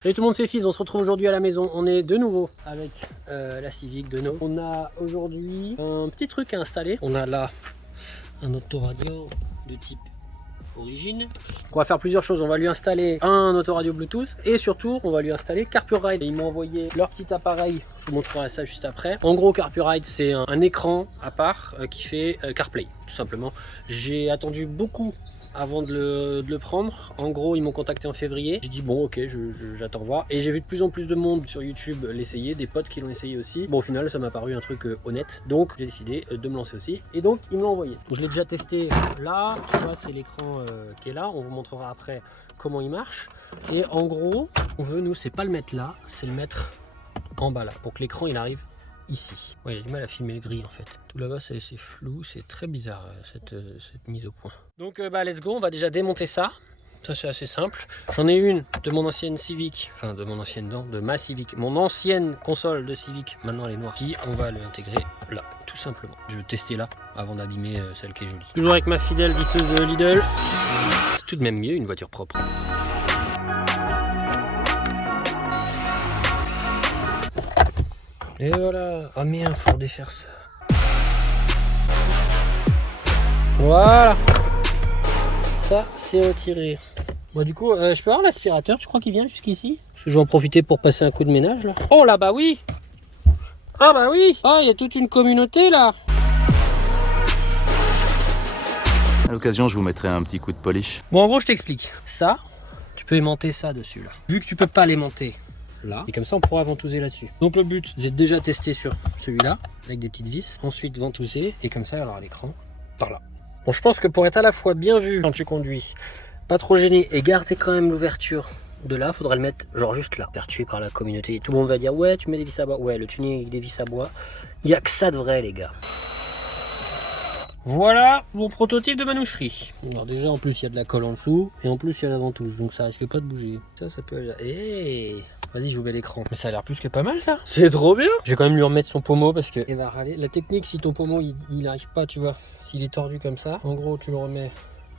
Salut tout le monde, c'est Fils, on se retrouve aujourd'hui à la maison. On est de nouveau avec la Civic de No. On a aujourd'hui un petit truc à installer. On a là un autoradio de type Origine. On va faire plusieurs choses. On va lui installer un autoradio Bluetooth et surtout on va lui installer CarPureRide. Ils m'ont envoyé leur petit appareil, je vous montrerai ça juste après. En gros, CarPureRide c'est un écran à part qui fait CarPlay tout simplement. J'ai attendu beaucoup avant de le prendre. En gros, ils m'ont contacté en février. J'ai dit bon ok, j'attends voir. Et j'ai vu de plus en plus de monde sur YouTube l'essayer, des potes qui l'ont essayé aussi. Bon, au final, ça m'a paru un truc honnête. Donc j'ai décidé de me lancer aussi. Et donc ils me l'ont envoyé. Donc, je l'ai déjà testé là. Tu vois, c'est l'écran qui est là. On vous montrera après comment il marche. Et en gros, on veut, nous, c'est pas le mettre là, c'est le mettre en bas là, pour que l'écran il arrive ici. Ouais, il a du mal à filmer le gris en fait. Tout là-bas c'est flou, c'est très bizarre cette mise au point. Donc let's go, on va déjà démonter ça. Ça c'est assez simple. J'en ai une de mon ancienne Civic, enfin de mon ancienne de ma Civic, mon ancienne console de Civic, maintenant elle est noire. Qui on va l'intégrer là, tout simplement. Je vais tester là avant d'abîmer celle qui est jolie. Toujours avec ma fidèle visseuse Lidl. C'est tout de même mieux une voiture propre. Et voilà. Ah merde, faut redéfaire ça. Voilà. Ça, c'est retiré. Bon, du coup, je peux avoir l'aspirateur, tu crois qu'il vient jusqu'ici? Parce que je vais en profiter pour passer un coup de ménage là. Oh là, bah oui. Ah bah oui. Ah, il y a toute une communauté là. À l'occasion, je vous mettrai un petit coup de polish. Bon, en gros, je t'explique. Ça, tu peux aimanter ça dessus là. Vu que tu peux pas l'aimanter là, et comme ça on pourra ventouser là-dessus. Donc le but, j'ai déjà testé sur celui-là avec des petites vis, ensuite ventouser et comme ça il aura l'écran par là. Bon, je pense que pour être à la fois bien vu quand tu conduis, pas trop gêné et garder quand même l'ouverture de là, faudrait le mettre genre juste là, pertuis par la communauté. Et tout le monde va dire ouais, tu mets des vis à bois. Ouais, le tuning avec des vis à bois, il y a que ça de vrai les gars. Voilà mon prototype de manoucherie. Alors déjà en plus il y a de la colle en dessous et en plus il y a la ventouse, donc ça risque pas de bouger. Ça peut... Hey, vas-y, je vous mets l'écran. Mais ça a l'air plus que pas mal ça. C'est trop bien. Je vais quand même lui remettre son pommeau parce que il va râler. La technique, si ton pommeau il arrive pas, tu vois, s'il est tordu comme ça, en gros tu le remets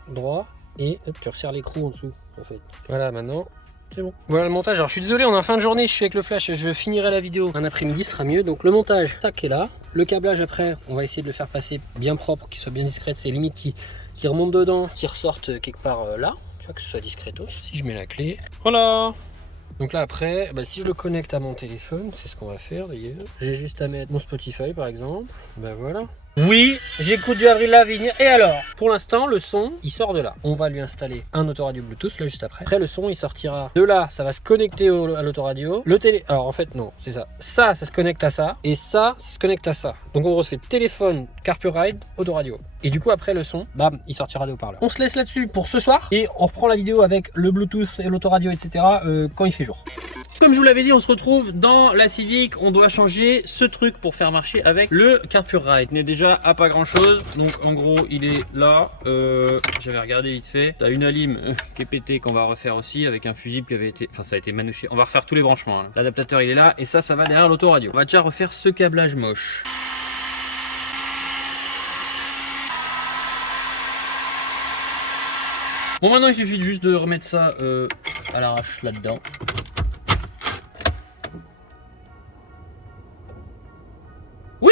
droit et hop, tu resserres l'écrou en dessous en fait. Voilà, maintenant c'est bon. Voilà le montage. Alors je suis désolé, on est en fin de journée, je suis avec le flash, je finirai la vidéo un après-midi, sera mieux. Donc le montage, ça qui est là. Le câblage après, on va essayer de le faire passer bien propre, qu'il soit bien discret. C'est limite qui remonte dedans, qui ressorte quelque part là. Tu vois, que ce soit discretos. Si je mets la clé, voilà. Donc là après, si je le connecte à mon téléphone, c'est ce qu'on va faire d'ailleurs. J'ai juste à mettre mon Spotify par exemple. Ben voilà. Oui, j'écoute du Avril Lavigne. Et alors, pour l'instant, le son, il sort de là. On va lui installer un autoradio Bluetooth là juste après. Après, le son, il sortira de là. Ça va se connecter à l'autoradio. Le télé. Alors en fait, non, c'est ça. Ça se connecte à ça. Et ça se connecte à ça. Donc en gros, ça fait téléphone, CarPureRide, autoradio. Et du coup, après le son, bam, il sortira des haut-parleurs. On se laisse là-dessus pour ce soir. Et on reprend la vidéo avec le Bluetooth et l'autoradio, etc. Quand il fait jour. Comme je vous l'avais dit, on se retrouve dans la Civic. On doit changer ce truc pour faire marcher avec le CarPureRide. Il n'est déjà à pas grand chose. Donc en gros, il est là. J'avais regardé vite fait. T'as une alim qui est pétée qu'on va refaire aussi avec un fusible qui avait été... Enfin, ça a été manouché. On va refaire tous les branchements. Hein. L'adaptateur, il est là. Et ça va derrière l'autoradio. On va déjà refaire ce câblage moche. Bon, maintenant il suffit juste de remettre ça à l'arrache là-dedans. Oui!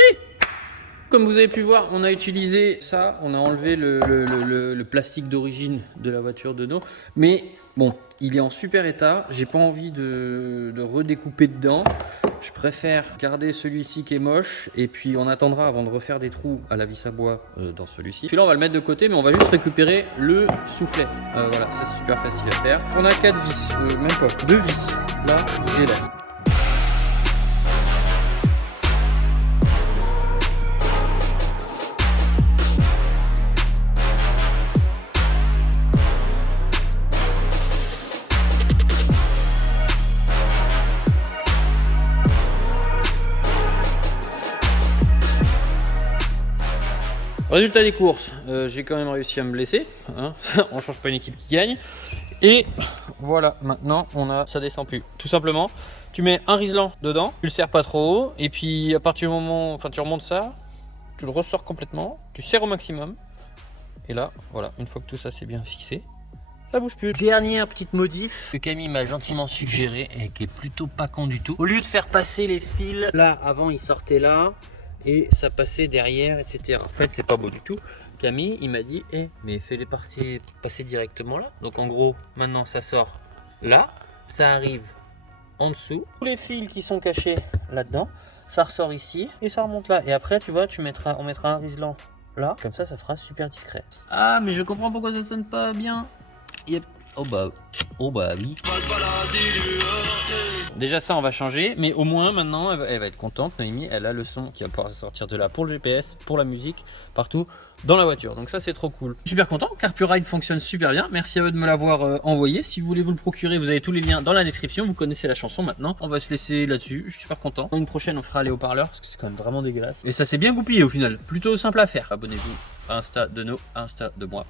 Comme vous avez pu voir, on a utilisé ça, on a enlevé le plastique d'origine de la voiture de No. Mais bon, il est en super état, j'ai pas envie de redécouper dedans. Je préfère garder celui-ci qui est moche et puis on attendra avant de refaire des trous à la vis à bois dans celui-ci. Celui-là on va le mettre de côté mais on va juste récupérer le soufflet. Voilà, ça c'est super facile à faire. On a 4 vis, même pas, 2 vis, là et là. Résultat des courses, j'ai quand même réussi à me blesser, hein. On change pas une équipe qui gagne. Et voilà, maintenant ça descend plus. Tout simplement, tu mets un riselant dedans, tu le serres pas trop haut, et puis à partir du moment, enfin tu remontes ça, tu le ressors complètement, tu serres au maximum, et là, voilà, une fois que tout ça c'est bien fixé, ça bouge plus. Dernière petite modif que Camille m'a gentiment suggéré et qui est plutôt pas con du tout. Au lieu de faire passer les fils là, avant ils sortaient là et ça passait derrière, etc. En fait, c'est pas beau du tout. Camille, il m'a dit, mais fais-les passer directement là. Donc en gros, maintenant ça sort là, ça arrive en dessous. Tous les fils qui sont cachés là-dedans, ça ressort ici et ça remonte là. Et après, tu vois, on mettra un riselant là, comme ça fera super discret. Ah, mais je comprends pourquoi ça sonne pas bien. Yep. Oh bah oui. Déjà ça on va changer, mais au moins maintenant elle va être contente. Noémie, elle a le son qui va pouvoir sortir de là pour le GPS, pour la musique, partout dans la voiture. Donc ça c'est trop cool. Super content, car Puride fonctionne super bien. Merci à eux de me l'avoir envoyé. Si vous voulez vous le procurer, vous avez tous les liens dans la description. Vous connaissez la chanson maintenant. On va se laisser là-dessus. Je suis super content. Une prochaine on fera les haut-parleurs parce que c'est quand même vraiment dégueulasse. Et ça s'est bien goupillé au final. Plutôt simple à faire. Abonnez-vous à Insta de No, Insta de moi.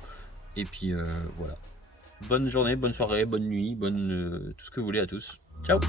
Et puis voilà. Bonne journée, bonne soirée, bonne nuit, tout ce que vous voulez à tous. Ciao.